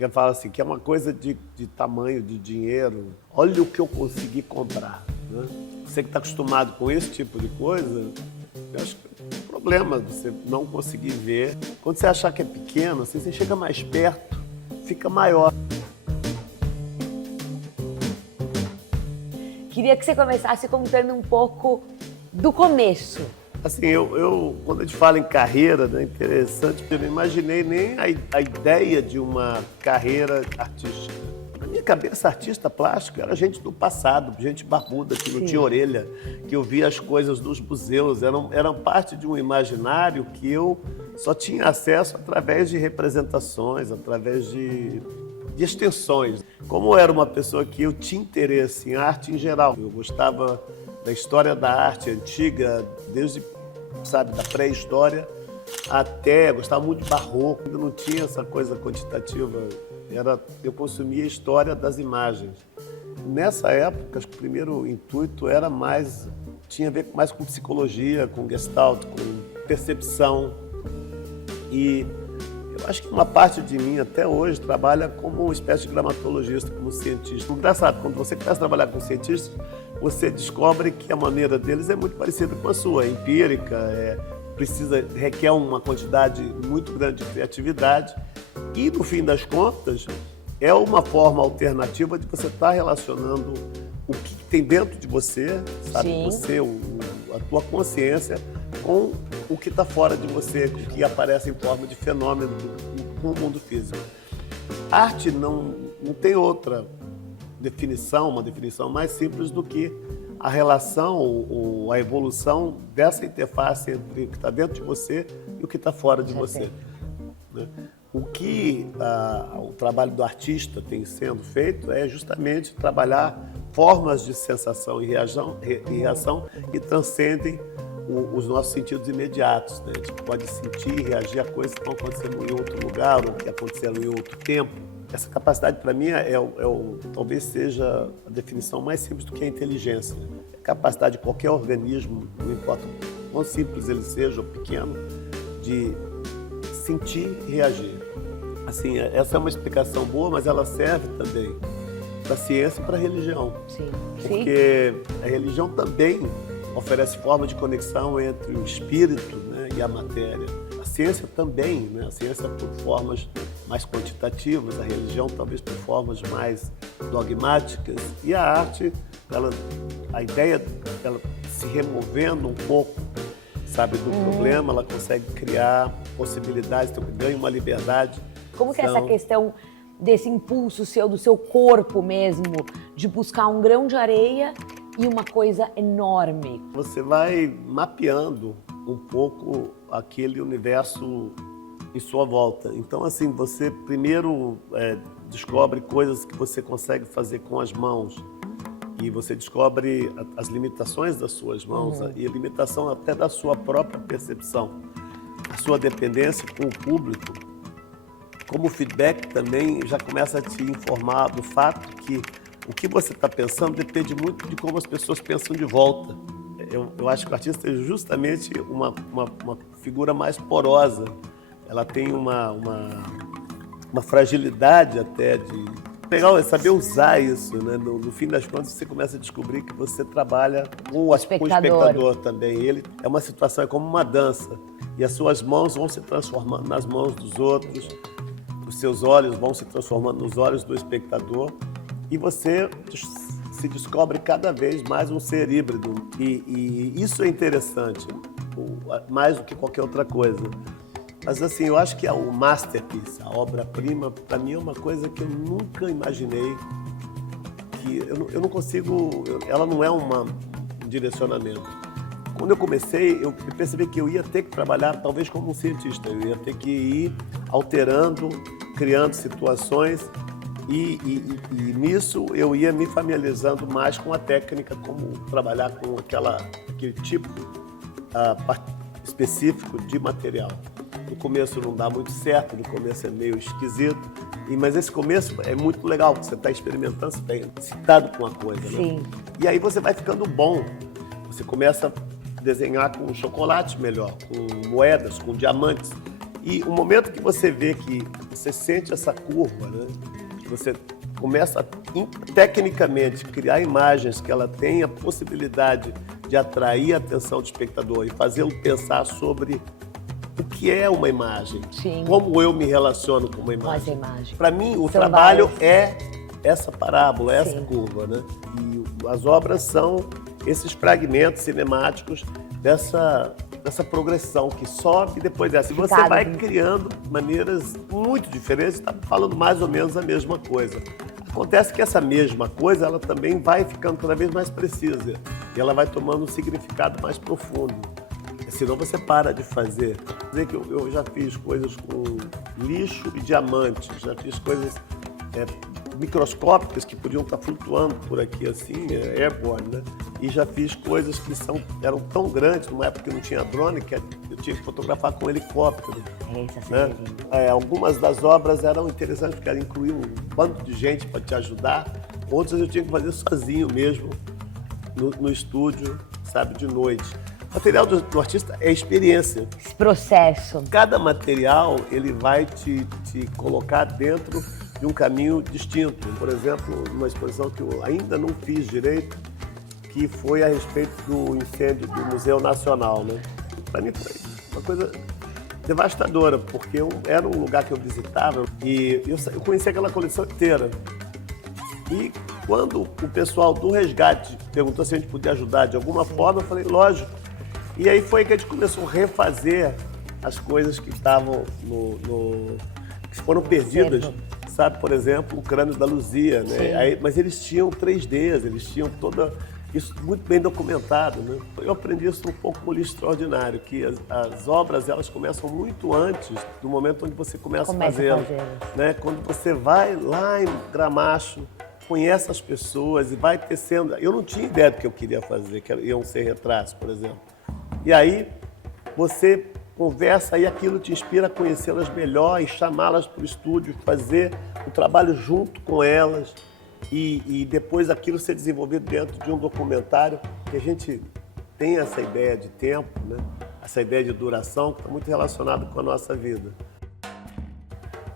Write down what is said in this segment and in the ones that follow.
Porque fala assim, que é uma coisa de tamanho, de dinheiro. Olha o que eu consegui comprar, né? Você que está acostumado com esse tipo de coisa, eu acho que é um problema você não conseguir ver. Quando você achar que é pequeno, assim, você chega mais perto, fica maior. Queria que você começasse contando um pouco do começo. Assim, quando a gente fala em carreira, né, interessante, eu não imaginei nem a ideia de uma carreira artística. Na minha cabeça, artista plástico era gente do passado, gente barbuda, que não tinha orelha, que eu via as coisas dos museus, eram parte de um imaginário que eu só tinha acesso através de representações, através de extensões. Como eu era uma pessoa que eu tinha interesse em arte em geral, eu gostava da história da arte antiga, desde, sabe, da pré-história até, gostava muito de barroco, ainda não tinha essa coisa quantitativa, eu consumia a história das imagens. Nessa época, acho que o primeiro intuito tinha a ver mais com psicologia, com gestalt, com percepção. E eu acho que uma parte de mim, até hoje, trabalha como uma espécie de gramatologista, como cientista. Engraçado, quando você começa a trabalhar com cientistas, você descobre que a maneira deles é muito parecida com a sua, é empírica, requer uma quantidade muito grande de criatividade e, no fim das contas, é uma forma alternativa de você estar relacionando o que tem dentro de você, sabe? Sim. Você, a tua consciência, com o que está fora de você, o que aparece em forma de fenômeno no mundo físico. Arte não tem outra definição, uma definição mais simples do que a relação ou a evolução dessa interface entre o que está dentro de você e o que está fora de você. Né? O que o trabalho do artista tem sendo feito é justamente trabalhar formas de sensação e reação que transcendem os nossos sentidos imediatos. Né? A gente pode sentir e reagir a coisas que estão acontecendo em outro lugar ou que aconteceram em outro tempo. Essa capacidade, para mim, talvez seja a definição mais simples do que a inteligência. É a capacidade de qualquer organismo, não importa quão simples ele seja ou pequeno, de sentir e reagir. Assim, essa é uma explicação boa, mas ela serve também para a ciência e para a religião. Sim. Porque a religião também oferece forma de conexão entre o espírito, né, e a matéria. A ciência também, né? A ciência por formas mais quantitativas, a religião talvez por formas mais dogmáticas, e a arte, a ideia dela se removendo um pouco, sabe, do problema, ela consegue criar possibilidades, então ganha uma liberdade. Como que é essa questão desse impulso seu, do seu corpo mesmo, de buscar um grão de areia e uma coisa enorme? Você vai mapeando um pouco aquele universo em sua volta. Então, assim, você primeiro descobre coisas que você consegue fazer com as mãos e você descobre as limitações das suas mãos e a limitação até da sua própria percepção, a sua dependência com o público. Como feedback também já começa a te informar do fato que o que você está pensando depende muito de como as pessoas pensam de volta. Eu acho que o artista é justamente uma figura mais porosa. Ela tem uma fragilidade até de... Legal é saber usar isso, né? No fim das contas, você começa a descobrir que você trabalha com o espectador também. Ele é uma situação, é como uma dança. E as suas mãos vão se transformando nas mãos dos outros, os seus olhos vão se transformando nos olhos do espectador e você se descobre cada vez mais um ser híbrido. E isso é interessante, mais do que qualquer outra coisa. Mas assim, eu acho que o masterpiece, a obra-prima, para mim é uma coisa que eu nunca imaginei, que eu não consigo, ela não é um direcionamento. Quando eu comecei, eu percebi que eu ia ter que trabalhar talvez como um cientista, eu ia ter que ir alterando, criando situações e nisso eu ia me familiarizando mais com a técnica, como trabalhar com aquele tipo específico de material. No começo não dá muito certo, no começo é meio esquisito, mas esse começo é muito legal, você está experimentando, você está excitado com a coisa, Sim. né? E aí você vai ficando bom, você começa a desenhar com chocolate melhor, com moedas, com diamantes, E o momento que você vê que você sente essa curva, né? Você começa a, tecnicamente, criar imagens que ela tem a possibilidade de atrair a atenção do espectador e fazê-lo pensar sobre o que é uma imagem, Sim. como eu me relaciono com uma imagem. Com essa imagem. Para mim, o São trabalho várias. é essa parábola, essa Sim. curva, né? E as obras são esses fragmentos cinemáticos dessa progressão que sobe e depois desce. E você Ficado, vai né? criando maneiras muito diferentes, está falando mais ou menos a mesma coisa. Acontece que essa mesma coisa, ela também vai ficando cada vez mais precisa e ela vai tomando um significado mais profundo. Senão você para de fazer. Quer dizer que eu já fiz coisas com lixo e diamante, já fiz coisas microscópicas que podiam estar flutuando por aqui assim, airborne, né? E já fiz coisas que eram tão grandes, numa época que não tinha drone, que eu tinha que fotografar com helicóptero. Essa Né? seria. Algumas das obras eram interessantes porque elas incluíam um bando de gente para te ajudar, outras eu tinha que fazer sozinho mesmo, no estúdio, sabe, de noite. O material do artista é experiência. Esse processo. Cada material ele vai te colocar dentro de um caminho distinto. Por exemplo, uma exposição que eu ainda não fiz direito, que foi a respeito do incêndio do Museu Nacional, né? Para mim foi uma coisa devastadora, porque era um lugar que eu visitava e eu conheci aquela coleção inteira. E quando o pessoal do resgate perguntou se a gente podia ajudar de alguma forma, eu falei, lógico. E aí foi que a gente começou a refazer as coisas que estavam que foram perdidas. Sabe, por exemplo, o crânio da Luzia, né? Aí, mas eles tinham 3Ds, eles tinham isso muito bem documentado, né? Eu aprendi isso um pouco com o Lixo Extraordinário, que as obras elas começam muito antes do momento onde você começa a fazê-las. Né? Quando você vai lá em Gramacho, conhece as pessoas e vai tecendo. Eu não tinha ideia do que eu queria fazer, que iam ser retratos, por exemplo. E aí você conversa e aquilo te inspira a conhecê-las melhor e chamá-las para o estúdio, fazer o trabalho junto com elas e depois aquilo ser desenvolvido dentro de um documentário que a gente tem essa ideia de tempo, né? Essa ideia de duração que está muito relacionada com a nossa vida.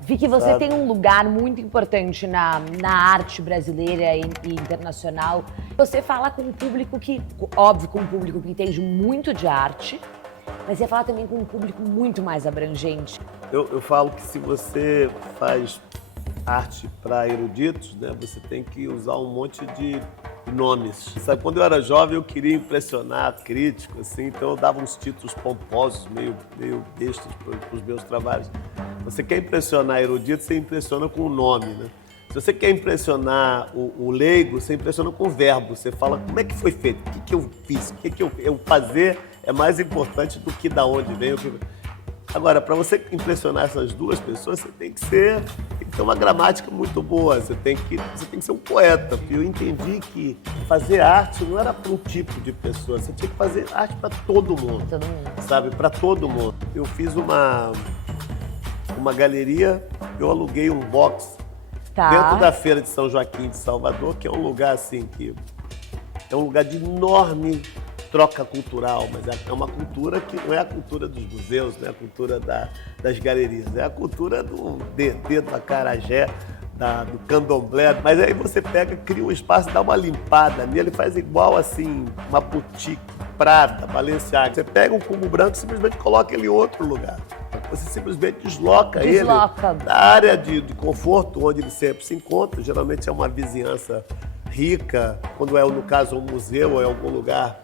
Vi que você tem um lugar muito importante na arte brasileira e internacional. Você fala com um público que, óbvio, com um público que entende muito de arte, mas você fala também com um público muito mais abrangente. Eu falo que se você faz arte para eruditos, né, você tem que usar um monte de nomes. Sabe, quando eu era jovem, eu queria impressionar crítico, assim, então eu dava uns títulos pomposos, meio bestas para os meus trabalhos. Você quer impressionar erudito, você impressiona com o nome, né? Se você quer impressionar o leigo, você impressiona com o verbo. Você fala como é que foi feito, o que eu fiz, o que eu fazer é mais importante do que da onde vem. Agora, para você impressionar essas duas pessoas, você tem que ter uma gramática muito boa, você tem que ser um poeta. Eu entendi que fazer arte não era para um tipo de pessoa, você tinha que fazer arte para todo mundo, sabe? Para todo mundo. Eu fiz uma galeria, eu aluguei um box dentro da Feira de São Joaquim de Salvador, que é um lugar assim que é um lugar de enorme troca cultural, mas é uma cultura que não é a cultura dos museus, não é a cultura das galerias, é a cultura do Dedê, do acarajé, do candomblé. Mas aí você cria um espaço, dá uma limpada nele, faz igual assim, uma boutique, Prada, Balenciaga. Você pega um cubo branco e simplesmente coloca ele em outro lugar. Você simplesmente desloca ele da área de conforto onde ele sempre se encontra. Geralmente é uma vizinhança rica, quando é, no caso, um museu ou é algum lugar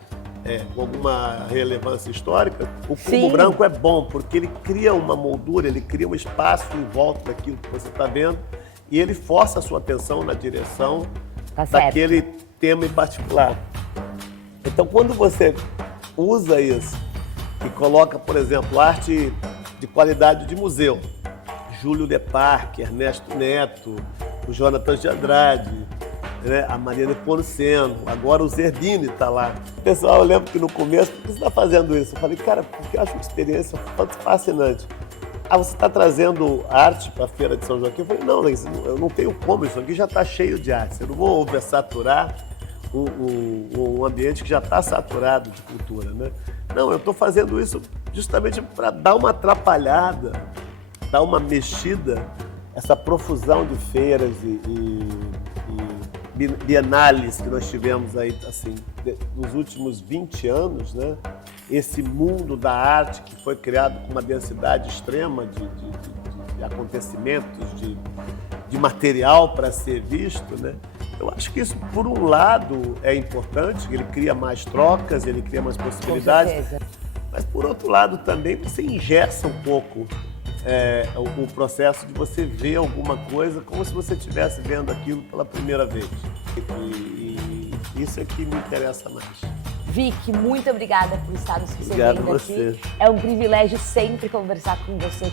com alguma relevância histórica, o cubo branco é bom, porque ele cria uma moldura, ele cria um espaço em volta daquilo que você está vendo e ele força a sua atenção na direção daquele tema em particular. Então, quando você usa isso e coloca, por exemplo, arte de qualidade de museu, Júlio Deparque, Ernesto Neto, o Jonathan de Andrade, né? A Mariana Ponceno, agora o Zerbini está lá. Pessoal, eu lembro que no começo, por que você está fazendo isso? Eu falei, cara, porque eu acho uma experiência fascinante. Você está trazendo arte para a Feira de São Joaquim? Eu falei, não, eu não tenho como, isso aqui já está cheio de arte. Eu não vou oversaturar um ambiente que já está saturado de cultura, né? Não, eu estou fazendo isso justamente para dar uma atrapalhada, dar uma mexida, essa profusão de feiras e bienales que nós tivemos aí, assim, nos últimos 20 anos, né? Esse mundo da arte que foi criado com uma densidade extrema de acontecimentos, de material para ser visto, né? Eu acho que isso, por um lado, é importante, ele cria mais trocas, ele cria mais possibilidades, Com certeza. mas, por outro lado, também você engessa um pouco o processo de você ver alguma coisa como se você estivesse vendo aquilo pela primeira vez. E isso é que me interessa mais. Vicky, muito obrigada por estar nos Obrigado recebendo a você. aqui. É um privilégio sempre conversar com você.